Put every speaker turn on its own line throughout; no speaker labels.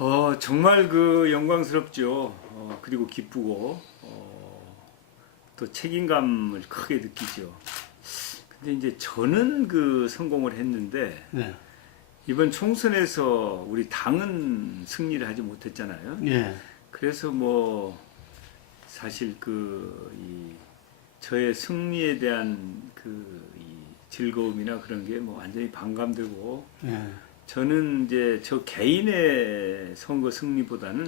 어, 정말 그 영광스럽죠. 어, 그리고 기쁘고 어, 또 책임감을 크게 느끼죠. 근데 이제 저는 그 성공을 했는데
네.
이번 총선에서 우리 당은 승리를 하지 못했잖아요.
예.
그래서 뭐 사실 그 이 저의 승리에 대한 그 이 즐거움이나 그런 게 뭐 완전히 반감되고
예.
저는 이제 저 개인의 선거 승리보다는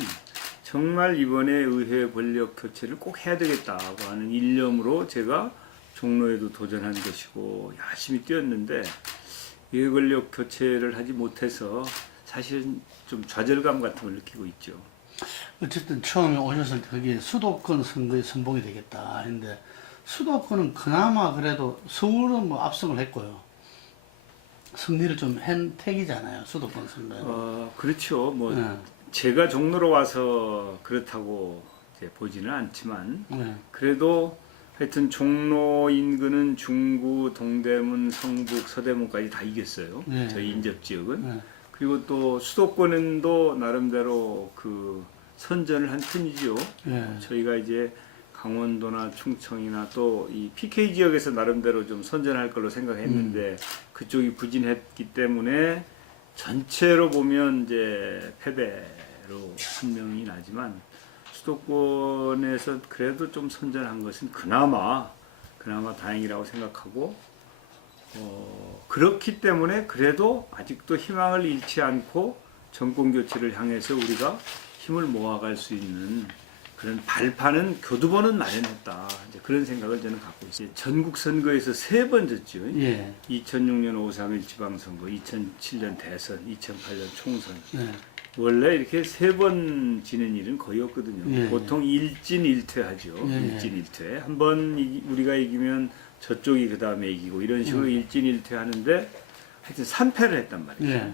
정말 이번에 의회 권력 교체를 꼭 해야 되겠다고 하는 일념으로 제가 종로에도 도전한 것이고 열심히 뛰었는데 의회 권력 교체를 하지 못해서 사실은 좀 좌절감 같은 걸 느끼고 있죠.
어쨌든 처음에 오셨을 때 그게 수도권 선거에 선봉이 되겠다 했는데 수도권은 그나마 그래도 서울은 뭐 압승을 했고요. 승리를 좀 한 택이잖아요. 수도권 선거에.
어, 그렇죠. 뭐
네.
제가 종로로 와서 그렇다고 이제 보지는 않지만
네.
그래도 하여튼 종로 인근은 중구, 동대문, 성북, 서대문까지 다 이겼어요.
네.
저희 인접 지역은.
네.
그리고 또 수도권은도 나름대로 그 선전을 한 편이죠.
예.
저희가 이제 강원도나 충청이나 또 이 PK 지역에서 나름대로 좀 선전할 걸로 생각했는데 그쪽이 부진했기 때문에 전체로 보면 이제 패배로 판명이 나지만 수도권에서 그래도 좀 선전한 것은 그나마 그나마 다행이라고 생각하고 어, 그렇기 때문에 그래도 아직도 희망을 잃지 않고 정권 교체를 향해서 우리가 힘을 모아갈 수 있는 그런 발판은 교두보는 마련했다. 이제 그런 생각을 저는 갖고 있어요. 전국 선거에서 세 번 졌죠.
예.
2006년 5.3일 지방선거, 2007년 대선, 2008년 총선.
네.
원래 이렇게 세 번 지는 일은 거의 없거든요.
예,
보통 일진 일퇴하죠.
예, 예.
일진 일퇴. 한 번 우리가 이기면 저쪽이 그 다음에 이기고 이런 식으로 일진 일퇴하는데 하여튼 3패를 했단 말이죠.
예.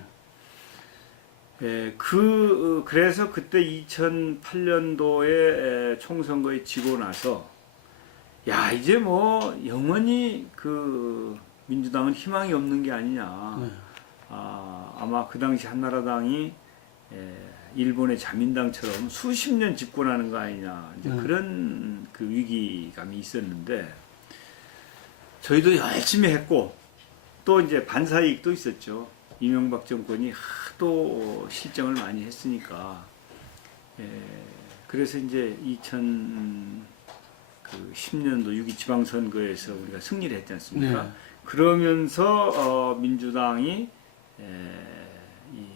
예, 그 그래서 그때 2008년도에 총선거에 지고 나서 야 이제 뭐 영원히 그 민주당은 희망이 없는 게 아니냐.
네.
아, 아마 그 당시 한나라당이 에, 일본의 자민당처럼 수십 년 집권하는 거 아니냐 이제
음.
그런 그 위기감이 있었는데 저희도 열심히 했고 또 이제 반사이익도 있었죠. 이명박 정권이 하도 실정을 많이 했으니까 에, 그래서 이제 2010년도 6.2 지방선거에서 우리가 승리를 했지 않습니까?
네.
그러면서 어, 민주당이 에, 이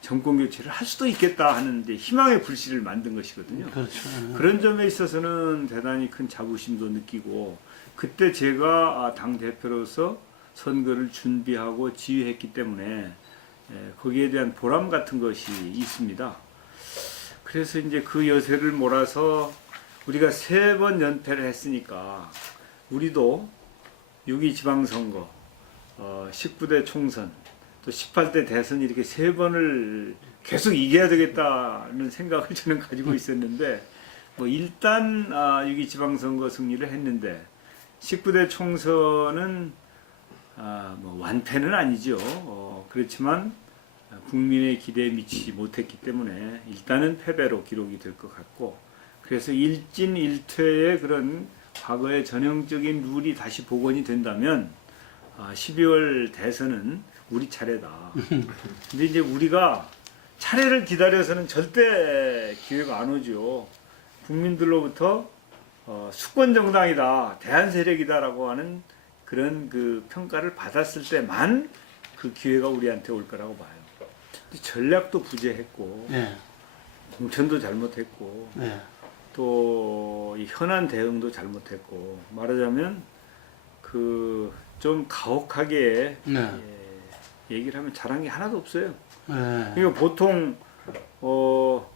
정권 교체를 할 수도 있겠다 하는데 희망의 불씨를 만든 것이거든요.
그렇죠. 예.
그런 점에 있어서는 대단히 큰 자부심도 느끼고 그때 제가 아, 당 대표로서 선거를 준비하고 지휘했기 때문에 에, 거기에 대한 보람 같은 것이 있습니다. 그래서 이제 그 여세를 몰아서 우리가 세 번 연패를 했으니까 우리도 6.2 지방선거, 어, 19대 총선, 또 18대 대선 이렇게 세 번을 계속 이겨야 되겠다는 생각을 저는 가지고 있었는데 뭐 일단 아, 6.2 지방선거 승리를 했는데 19대 총선은 아, 뭐 완패는 아니죠. 어, 그렇지만 국민의 기대에 미치지 못했기 때문에 일단은 패배로 기록이 될 것 같고 그래서 일진 일퇴의 그런 과거의 전형적인 룰이 다시 복원이 된다면 아, 12월 대선은 우리 차례다. 근데 이제 우리가 차례를 기다려서는 절대 기회가 안 오죠. 국민들로부터 어, 수권 정당이다, 대한 세력이다라고 하는 그런 그 평가를 받았을 때만 그 기회가 우리한테 올 거라고 봐요. 전략도 부재했고
예.
공천도 잘못했고
예.
또이 현안 대응도 잘못했고 말하자면 그 좀 가혹하게
네.
예, 얘기를 하면 잘한 게 하나도 없어요.
예.
그러니까 보통 어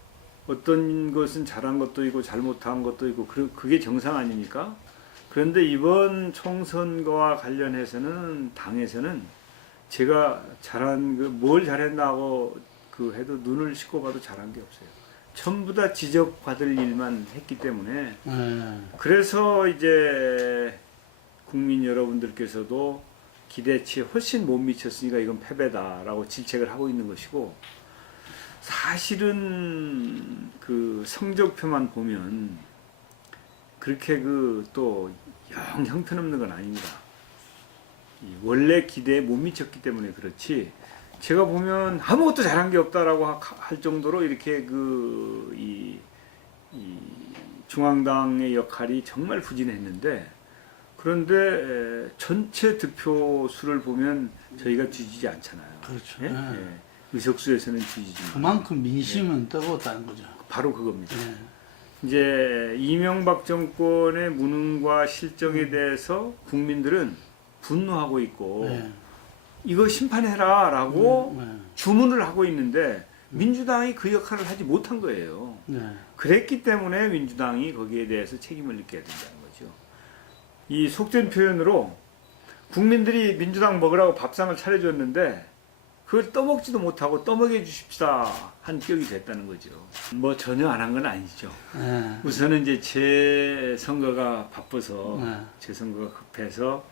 어떤 것은 잘한 것도 있고 잘못한 것도 있고 그, 그게 정상 아닙니까? 그런데 이번 총선거와 관련해서는 당에서는 제가 잘한 그 뭘 잘했나고 그 해도 눈을 씻고 봐도 잘한 게 없어요. 전부 다 지적받을 일만 했기 때문에
예.
그래서 이제 국민 여러분들께서도 기대치에 훨씬 못 미쳤으니까 이건 패배다라고 질책을 하고 있는 것이고 사실은 그 성적표만 보면 그렇게 그 또 영 형편없는 건 아닙니다. 이 원래 기대에 못 미쳤기 때문에 그렇지. 제가 보면 아무것도 잘한 게 없다라고 하- 할 정도로 이렇게 그이이 중앙당의 역할이 정말 부진했는데 그런데 에, 전체 득표 수를 보면 저희가 뒤지지 않잖아요.
그렇죠.
예?
예.
예. 의석수에서는 뒤지지.
그만큼 민심은 뜨거웠다는 거죠.
바로 그겁니다.
예.
이제 이명박 정권의 무능과 실정에 대해서 국민들은 분노하고 있고
예.
이거 심판해라라고
음, 예.
주문을 하고 있는데 민주당이 그 역할을 하지 못한 거예요.
네.
그랬기 때문에 민주당이 거기에 대해서 책임을 느껴야 된다는 거죠. 이 속된 표현으로 국민들이 민주당 먹으라고 밥상을 차려줬는데 그걸 떠먹지도 못하고 떠먹여 주십시다 한 격이 됐다는 거죠. 뭐 전혀 안 한 건 아니죠.
예.
우선은 이제 제 선거가 바빠서
네.
제 선거가 급해서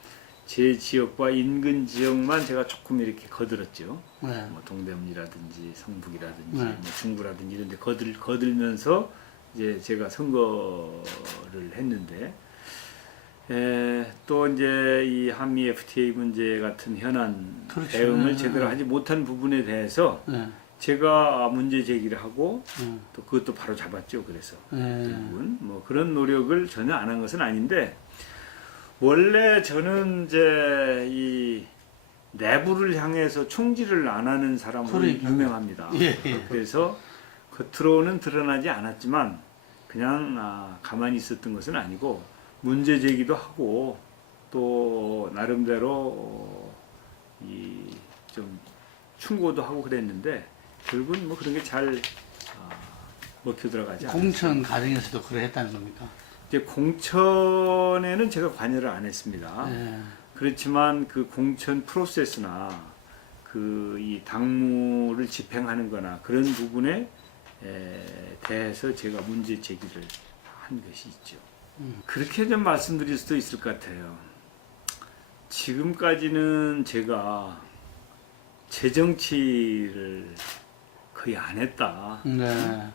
제 지역과 인근 지역만 제가 조금 이렇게 거들었죠.
예.
뭐 동대문이라든지 성북이라든지
네.
뭐 중구라든지 이런 데 거들 거들면서 이제 제가 선거를 했는데 에, 또 이제 이 한미 FTA 문제 같은 현안
그렇죠.
대응을
네,
제대로
네.
하지 못한 부분에 대해서
예.
제가 문제 제기를 하고
예.
또 그것도 바로 잡았죠. 그래서
예.
대부분 뭐 그런 노력을 전혀 안 한 것은 아닌데 원래 저는 이제 이 내부를 향해서 총질을 안 하는 사람으로. 유명합니다.
예, 예.
그래서 겉으로는 드러나지 않았지만 그냥 아, 가만히 있었던 것은 아니고 문제 제기도 하고 또 나름대로 이좀 충고도 하고 그랬는데 결국은 뭐 그런 게잘 아, 먹혀 들어가지 않았어요.
공천 과정에서도 그래 했다는 겁니까?
이제 공천에는 제가 관여를 안 했습니다.
예.
그렇지만 그 공천 프로세스나 그 이 당무를 집행하는 거나 그런 부분에 에, 대해서 제가 문제 제기를 한 것이 있죠.
음.
그렇게 좀 말씀드릴 수도 있을 것 같아요. 지금까지는 제가 재정치를 거의 안 했다.
네.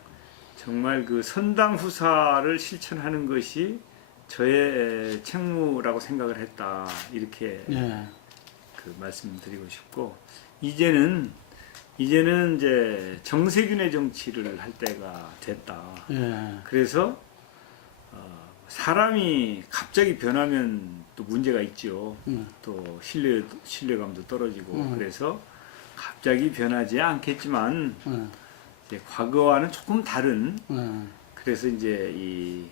정말 그 선당 후사를 실천하는 것이 저의 책무라고 생각을 했다 이렇게
예.
그 말씀드리고 싶고 이제는 이제는 이제 정세균의 정치를 할 때가 됐다.
예.
그래서 어, 사람이 갑자기 변하면 또 문제가 있죠.
음.
또 신뢰 신뢰감도 떨어지고
음.
그래서 갑자기 변하지 않겠지만
예.
이제 과거와는 조금 다른
예.
그래서 이제 이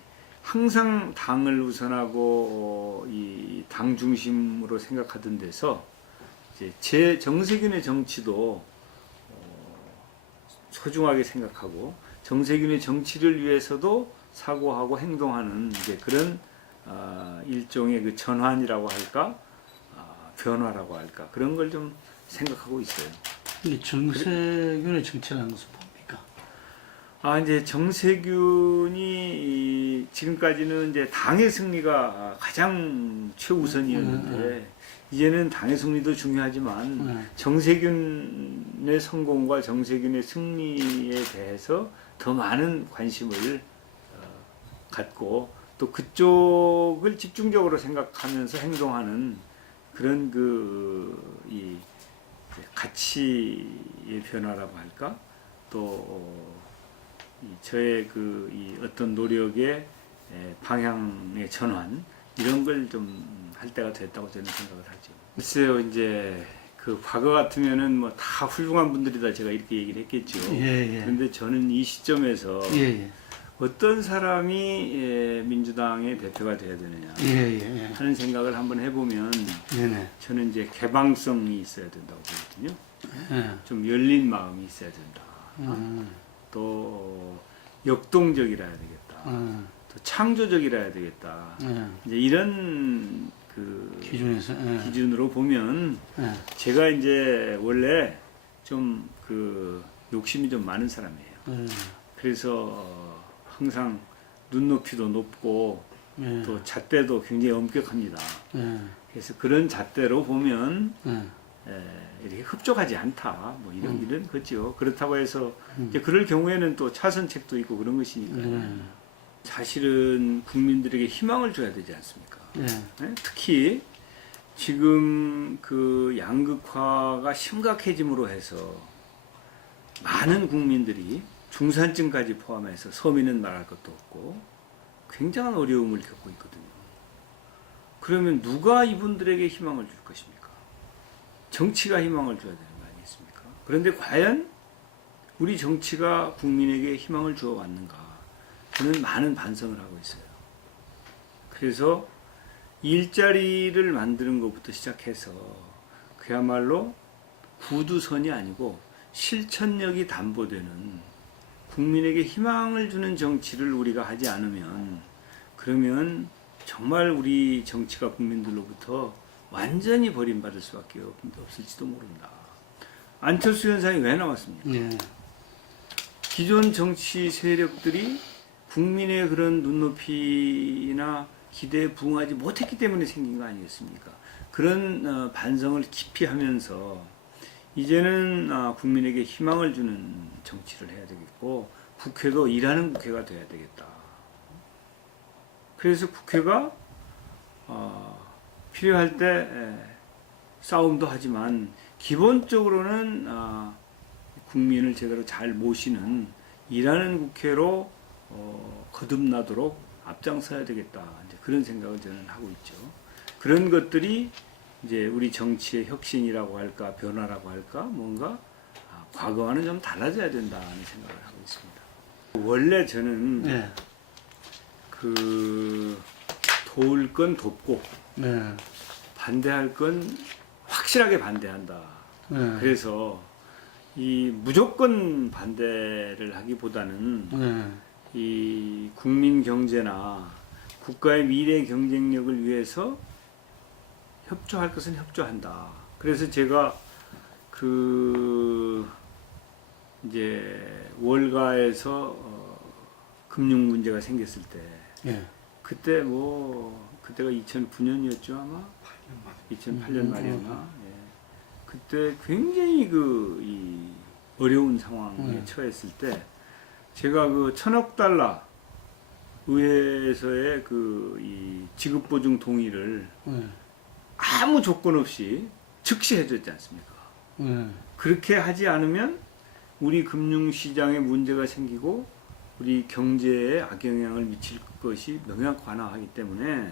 항상 당을 우선하고 이 당 중심으로 생각하던 데서 이제 제 정세균의 정치도 어, 소중하게 생각하고 정세균의 정치를 위해서도 사고하고 행동하는 이제 그런 아, 일종의 그 전환이라고 할까 아, 변화라고 할까 그런 걸 좀 생각하고 있어요.
근데 정세균의 정치라는 것은 뭡니까?
아 이제 정세균이 이 지금까지는 이제 당의 승리가 가장 최우선이었는데
음,
이제는 당의 승리도 중요하지만
음.
정세균의 성공과 정세균의 승리에 대해서 더 많은 관심을 어, 갖고 또 그쪽을 집중적으로 생각하면서 행동하는 그런 그 이 가치의 변화라고 할까 또이 저의 그 이 어떤 노력의 에, 방향의 전환 이런 걸 좀 할 때가 됐다고 저는 생각을 하죠. 글쎄요 이제 그 과거 같으면은 뭐 다 훌륭한 분들이다 제가 이렇게 얘기를 했겠죠.
예, 예.
그런데 저는 이 시점에서
예, 예.
어떤 사람이 에, 민주당의 대표가 돼야 되느냐
예, 예, 예.
하는 생각을 한번 해보면
네네.
저는 이제 개방성이 있어야 된다고 보거든요.
예.
좀 열린 마음이 있어야 된다.
음,
또 역동적이라야 되겠다.
음,
또 창조적이라야 되겠다.
예.
이제 이런 그
기준에서. 예.
기준으로 보면
예.
제가 이제 원래 좀 그 욕심이 좀 많은 사람이에요.
예.
그래서 항상 눈높이도 높고
예.
또 잣대도 굉장히 엄격합니다.
예.
그래서 그런 잣대로 보면
예.
에, 이렇게 흡족하지 않다. 뭐 이런
음.
이런 거죠. 그렇다고 해서
음.
이제 그럴 경우에는 또 차선책도 있고 그런 것이니까
네.
사실은 국민들에게 희망을 줘야 되지 않습니까?
네.
네? 특히 지금 그 양극화가 심각해짐으로 해서 많은 국민들이 중산층까지 포함해서 서민은 말할 것도 없고 굉장한 어려움을 겪고 있거든요. 그러면 누가 이분들에게 희망을 줄 것입니까? 정치가 희망을 줘야 되는 거 아니겠습니까? 그런데 과연 우리 정치가 국민에게 희망을 주어 왔는가? 저는 많은 반성을 하고 있어요. 그래서 일자리를 만드는 것부터 시작해서 그야말로 구두선이 아니고 실천력이 담보되는 국민에게 희망을 주는 정치를 우리가 하지 않으면 그러면 정말 우리 정치가 국민들로부터 완전히 버림받을 수밖에 없- 없을지도 모른다. 안철수 현상이 왜 나왔습니까?
네.
기존 정치 세력들이 국민의 그런 눈높이나 기대에 부응하지 못했기 때문에 생긴 거 아니겠습니까? 그런 어, 반성을 깊이 하면서 이제는 아, 국민에게 희망을 주는 정치를 해야 되겠고 국회도 일하는 국회가 돼야 되겠다. 그래서 국회가 어, 필요할 때 에, 싸움도 하지만 기본적으로는 아, 국민을 제대로 잘 모시는 일하는 국회로 어, 거듭나도록 앞장서야 되겠다. 그런 생각을 저는 하고 있죠. 그런 것들이 이제 우리 정치의 혁신이라고 할까, 변화라고 할까, 뭔가 아, 과거와는 좀 달라져야 된다는 생각을 하고 있습니다. 원래 저는
네.
그 도울 건 돕고
네.
반대할 건 확실하게 반대한다.
네.
그래서 이 무조건 반대를 하기보다는
네.
이 국민 경제나 국가의 미래 경쟁력을 위해서 협조할 것은 협조한다. 그래서 제가 그 이제 월가에서 어 금융 문제가 생겼을 때
예.
그때 뭐 그때가 2009년이었죠 아마 2008년
음,
말이었나 예. 그때 굉장히 그 이 어려운 상황에
음.
처했을 때 제가 그 천억 달러 의회에서의 그 이 지급 보증 동의를
네.
아무 조건 없이 즉시 해줬지 않습니까?
네.
그렇게 하지 않으면 우리 금융시장에 문제가 생기고 우리 경제에 악영향을 미칠 것이 명확관화하기 때문에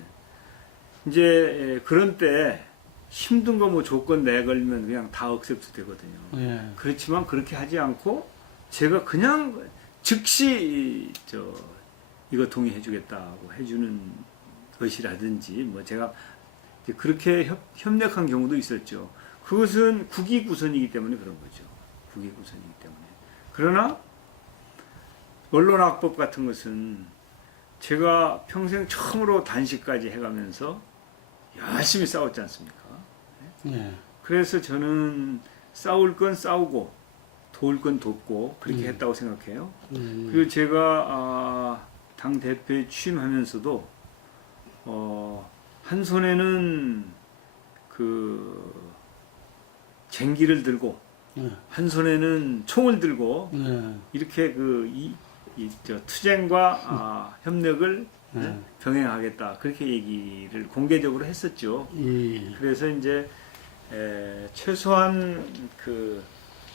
이제 그런 때 힘든 거 뭐 조건 내걸면 그냥 다 억셉트 되거든요.
네.
그렇지만 그렇게 하지 않고 제가 그냥 즉시 저 이거 동의해 주겠다고 해주는 것이라든지 뭐 제가 그렇게 협, 협력한 경우도 있었죠. 그것은 국익 우선이기 때문에 그런 거죠. 국익 우선이기 때문에. 그러나 언론악법 같은 것은 제가 평생 처음으로 단식까지 해가면서 열심히 싸웠지 않습니까?
네.
그래서 저는 싸울 건 싸우고 도울 건 돕고 그렇게
음.
했다고 생각해요.
음.
그리고 제가 아, 당 대표에 취임하면서도 어, 한 손에는 그 쟁기를 들고
네.
한 손에는 총을 들고
네.
이렇게 그이 이, 저 투쟁과 아, 협력을
네.
병행하겠다 그렇게 얘기를 공개적으로 했었죠.
예.
그래서 이제 에, 최소한 그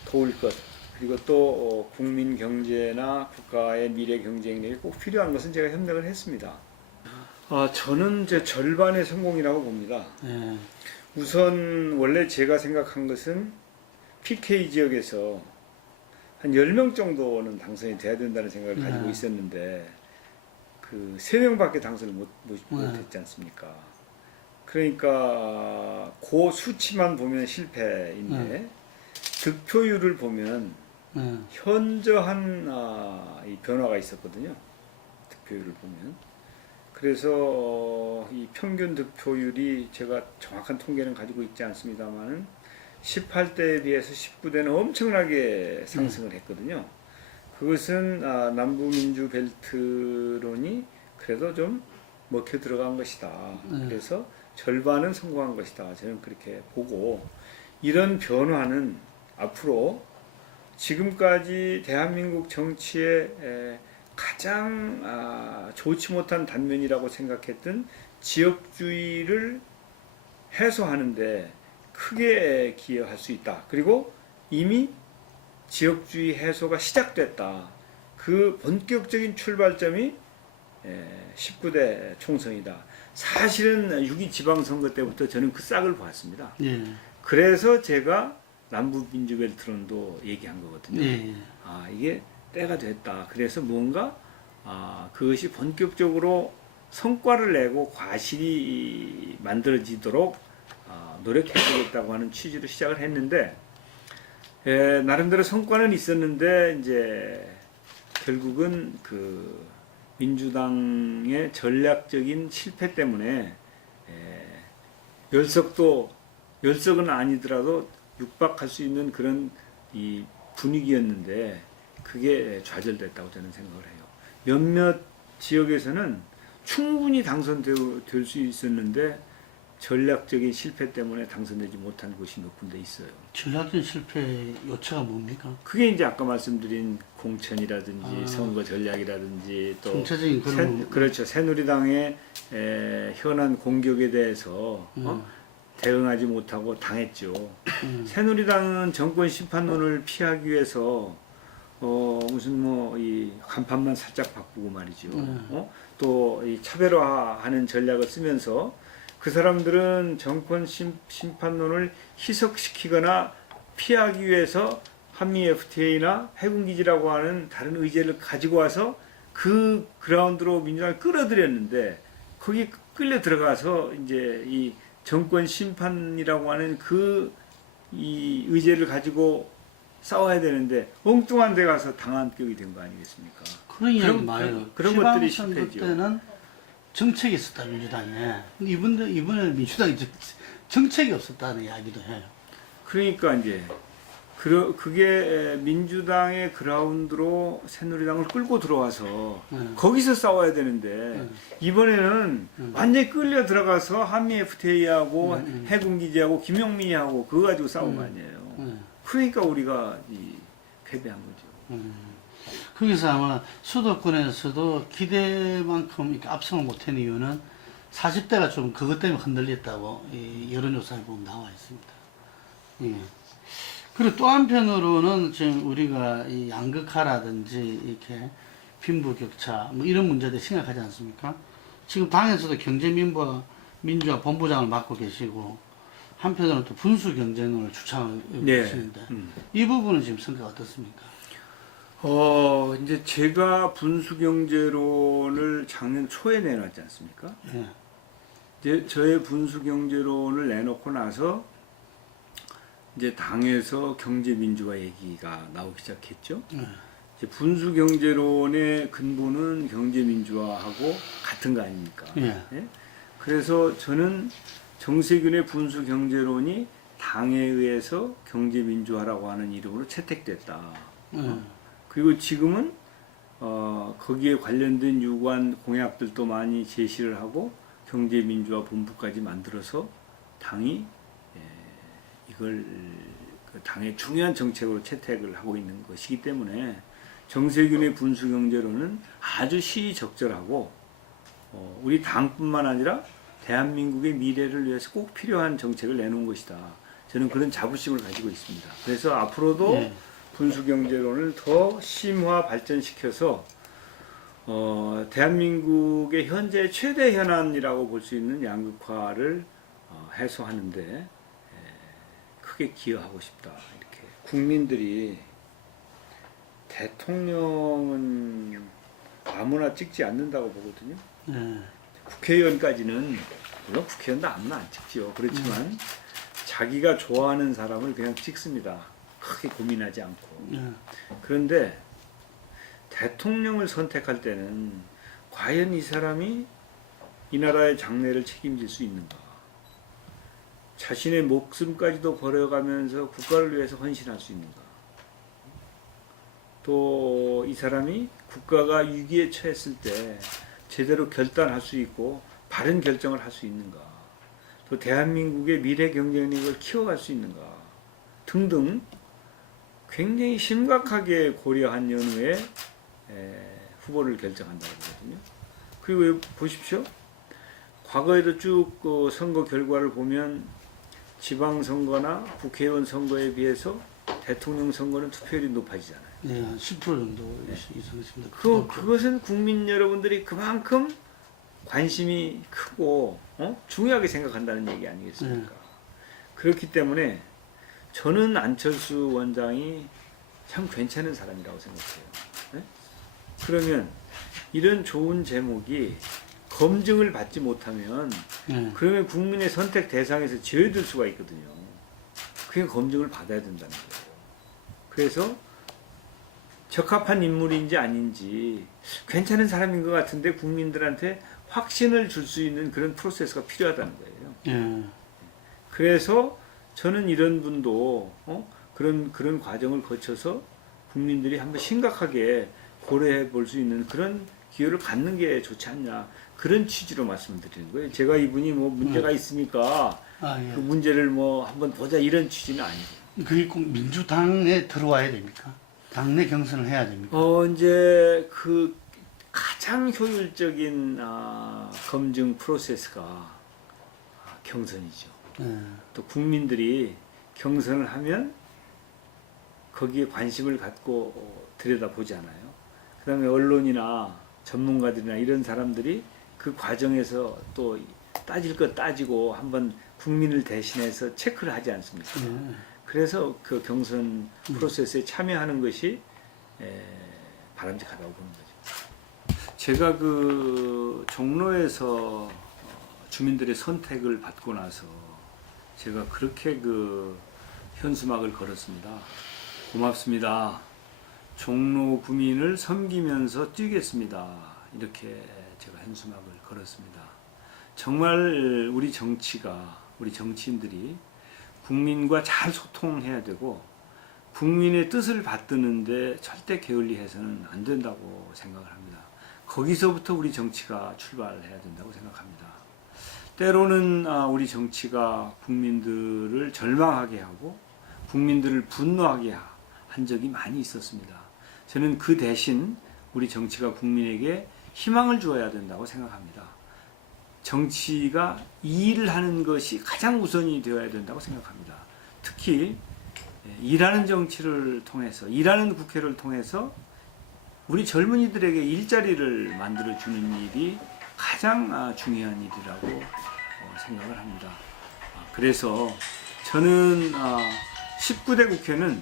도울 것 그리고 또 어, 국민 경제나 국가의 미래 경쟁력이 꼭 필요한 것은 제가 협력을 했습니다. 아 저는 이제 절반의 성공이라고 봅니다.
네.
우선 원래 제가 생각한 것은 PK 지역에서 한 10명 정도는 당선이 돼야 된다는 생각을 가지고
네.
있었는데 그 3명밖에 당선을 못, 못,
네.
못했지 않습니까? 그러니까 그 수치만 보면 실패인데
네.
득표율을 보면
네.
현저한 아, 이 변화가 있었거든요. 득표율을 보면. 그래서 어, 이 평균 득표율이 제가 정확한 통계는 가지고 있지 않습니다만은 18대에 비해서 19대는 엄청나게 상승을 했거든요. 그것은 아, 남부민주 벨트론이 그래도 좀 먹혀 들어간 것이다.
네.
그래서 절반은 성공한 것이다. 저는 그렇게 보고 이런 변화는 앞으로 지금까지 대한민국 정치의 에, 가장 아, 좋지 못한 단면이라고 생각했던 지역주의를 해소하는데 크게 기여할 수 있다. 그리고 이미 지역주의 해소가 시작됐다. 그 본격적인 출발점이 에, 19대 총선이다. 사실은 6.2 지방선거 때부터 저는 그 싹을 봤습니다.
예.
그래서 제가 남북민주벨트론도 얘기한 거거든요.
예.
아 이게 때가 됐다. 그래서 뭔가 아 그것이 본격적으로 성과를 내고 과실이 만들어지도록 아, 노력해보겠다고 하는 취지로 시작을 했는데 에, 나름대로 성과는 있었는데 이제 결국은 그 민주당의 전략적인 실패 때문에 에, 열석도 열석은 아니더라도 육박할 수 있는 그런 이 분위기였는데 그게 좌절됐다고 저는 생각을 해요. 몇몇 지역에서는 충분히 당선될 수 있었는데 전략적인 실패 때문에 당선되지 못한 곳이 몇 군데 있어요.
전략적 실패 요체가 뭡니까?
그게 이제 아까 말씀드린 공천이라든지
아.
선거 전략이라든지 또
전체적인 그런
새, 그렇죠 새누리당의 에, 현안 공격에 대해서
음.
어? 대응하지 못하고 당했죠.
음.
새누리당은 정권 심판론을 피하기 위해서 어 무슨 뭐 이 간판만 살짝 바꾸고 말이죠.
음.
어? 또이 차별화하는 전략을 쓰면서 그 사람들은 정권 심, 심판론을 희석시키거나 피하기 위해서 한미 FTA나 해군기지라고 하는 다른 의제를 가지고 와서 그 그라운드로 민주당을 끌어들였는데 거기 끌려 들어가서 이제 이 정권 심판이라고 하는 그 이 의제를 가지고 싸워야 되는데 엉뚱한 데 가서 당한 격이 된 거 아니겠습니까?
그런 이야기
그런-
많아요.
그런- 그런 것들이
지방선거
실패죠.
때는 정책이 있었다 민주당에. 근데 이번에 이번에 민주당이 정- 정책이 없었다는 이야기도 해요.
그러니까 이제 그 그게 민주당의 그라운드로 새누리당을 끌고 들어와서
네.
거기서 싸워야 되는데
네.
이번에는
음.
완전히 끌려 들어가서 한미 FTA하고
음, 음.
해군 기지하고 김용민이하고 그거 가지고 싸운 거
음.
아니에요.
네.
그러니까 우리가 이 패배한 거죠.
음. 거기서 아마 수도권에서도 기대만큼 이렇게 압승을 못한 이유는 40대가 좀 그것 때문에 흔들렸다고 이 여론조사에 보면 나와 있습니다. 예. 그리고 또 한편으로는 지금 우리가 이 양극화라든지 이렇게 빈부격차 뭐 이런 문제들 심각하지 않습니까? 지금 당에서도 경제민주화 민주화 본부장을 맡고 계시고 한편으로는 또 분수 경쟁을 주창하고 계시는데
음.
이 부분은 지금 성과가 어떻습니까?
어 이제 제가 분수 경제론을 작년 초에 내놨지 않습니까?
예.
이제 저의 분수 경제론을 내놓고 나서 이제 당에서 경제 민주화 얘기가 나오기 시작했죠.
예.
이제 분수 경제론의 근본은 경제 민주화하고 같은 거 아닙니까?
예.
예? 그래서 저는 정세균의 분수 경제론이 당에 의해서 경제 민주화라고 하는 이름으로 채택됐다.
예.
그리고 지금은 어, 거기에 관련된 유관 공약들도 많이 제시를 하고 경제민주화 본부까지 만들어서 당이 에, 이걸 그 당의 중요한 정책으로 채택을 하고 있는 것이기 때문에 정세균의 분수경제로는 아주 시의적절하고 어, 우리 당뿐만 아니라 대한민국의 미래를 위해서 꼭 필요한 정책을 내놓은 것이다. 저는 그런 자부심을 가지고 있습니다. 그래서 앞으로도
예.
분수경제론을 더 심화 발전시켜서 어, 대한민국의 현재 최대 현안이라고 볼 수 있는 양극화를 어, 해소하는데 에, 크게 기여하고 싶다. 이렇게 국민들이 대통령은 아무나 찍지 않는다고 보거든요.
예.
국회의원까지는 물론 국회의원도 아무나 안 찍지요. 그렇지만 자기가 좋아하는 사람을 그냥 찍습니다. 크게 고민하지 않고.
예.
그런데 대통령을 선택할 때는 과연 이 사람이 이 나라의 장래를 책임질 수 있는가? 자신의 목숨까지도 버려가면서 국가를 위해서 헌신할 수 있는가? 또 이 사람이 국가가 위기에 처했을 때 제대로 결단할 수 있고 바른 결정을 할 수 있는가? 또 대한민국의 미래 경쟁력을 키워갈 수 있는가? 등등 굉장히 심각하게 고려한 연후에 에, 후보를 결정한다고 그러거든요. 그리고 보십시오. 과거에도 쭉 그 선거 결과를 보면 지방선거나 국회의원 선거에 비해서 대통령 선거는 투표율이 높아지잖아요.
네, 한 10% 정도 이상했습니다.
그, 그것은 국민 여러분들이 그만큼 관심이 크고 어? 중요하게 생각한다는 얘기 아니겠습니까? 그렇기 때문에 저는 안철수 원장이 참 괜찮은 사람이라고 생각해요. 네? 그러면 이런 좋은 제목이 검증을 받지 못하면
네.
그러면 국민의 선택 대상에서 제외될 수가 있거든요. 그게 검증을 받아야 된다는 거예요. 그래서 적합한 인물인지 아닌지 괜찮은 사람인 것 같은데 국민들한테 확신을 줄 수 있는 그런 프로세스가 필요하다는 거예요.
네.
그래서 저는 이런 분도 어? 그런 그런 과정을 거쳐서 국민들이 한번 심각하게 고려해 볼 수 있는 그런 기회를 갖는 게 좋지 않냐 그런 취지로 말씀을 드리는 거예요. 제가 이분이 뭐 문제가 있으니까
아, 예.
그 문제를 뭐 한번 보자 이런 취지는 아니고.
그게 꼭 민주당에 들어와야 됩니까? 당내 경선을 해야 됩니까?
어 이제 그 가장 효율적인 아, 검증 프로세스가 아, 경선이죠.
네.
또 국민들이 경선을 하면 거기에 관심을 갖고 어, 들여다보지 않아요. 그 다음에 언론이나 전문가들이나 이런 사람들이 그 과정에서 또 따질 것 따지고 한번 국민을 대신해서 체크를 하지 않습니까?
네.
그래서 그 경선 프로세스에 참여하는 것이 에, 바람직하다고 보는 거죠. 제가 그 종로에서 어, 주민들의 선택을 받고 나서 제가 그렇게 그 현수막을 걸었습니다. 고맙습니다. 종로 구민을 섬기면서 뛰겠습니다. 이렇게 제가 현수막을 걸었습니다. 정말 우리 정치가 우리 정치인들이 국민과 잘 소통해야 되고 국민의 뜻을 받드는데 절대 게을리해서는 안 된다고 생각을 합니다. 거기서부터 우리 정치가 출발해야 된다고 생각합니다. 때로는 아, 우리 정치가 국민들을 절망하게 하고 국민들을 분노하게 하- 한 적이 많이 있었습니다. 저는 그 대신 우리 정치가 국민에게 희망을 주어야 된다고 생각합니다. 정치가 이 일을 하는 것이 가장 우선이 되어야 된다고 생각합니다. 특히 예, 일하는 정치를 통해서 일하는 국회를 통해서 우리 젊은이들에게 일자리를 만들어 주는 일이 가장 아, 중요한 일이라고 어, 생각을 합니다. 아, 그래서 저는 19대 국회는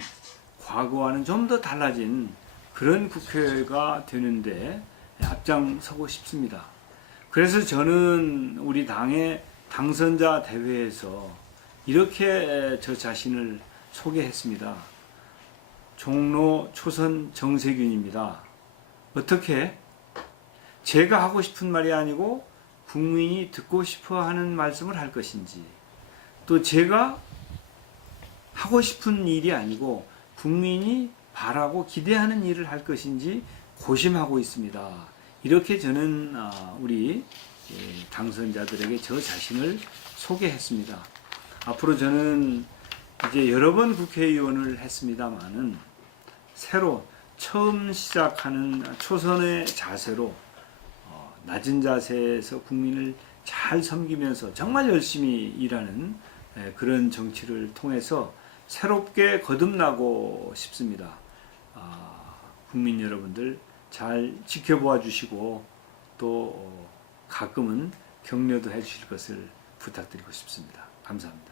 과거와는 좀 더 달라진 그런 국회가 되는데 앞장서고 싶습니다. 그래서 저는 우리 당의 당선자 대회에서 이렇게 저 자신을 소개했습니다. 종로 초선 정세균입니다. 어떻게? 제가 하고 싶은 말이 아니고 국민이 듣고 싶어 하는 말씀을 할 것인지, 또 제가 하고 싶은 일이 아니고 국민이 바라고 기대하는 일을 할 것인지 고심하고 있습니다. 이렇게 저는 아, 우리 예, 당선자들에게 저 자신을 소개했습니다. 앞으로 저는 이제 여러 번 국회의원을 했습니다만은 새로 처음 시작하는 초선의 자세로 어, 낮은 자세에서 국민을 잘 섬기면서 정말 열심히 일하는 예, 그런 정치를 통해서 새롭게 거듭나고 싶습니다. 아, 국민 여러분들 잘 지켜보아 주시고 또 어, 가끔은 격려도 해 주실 것을 부탁드리고 싶습니다. 감사합니다.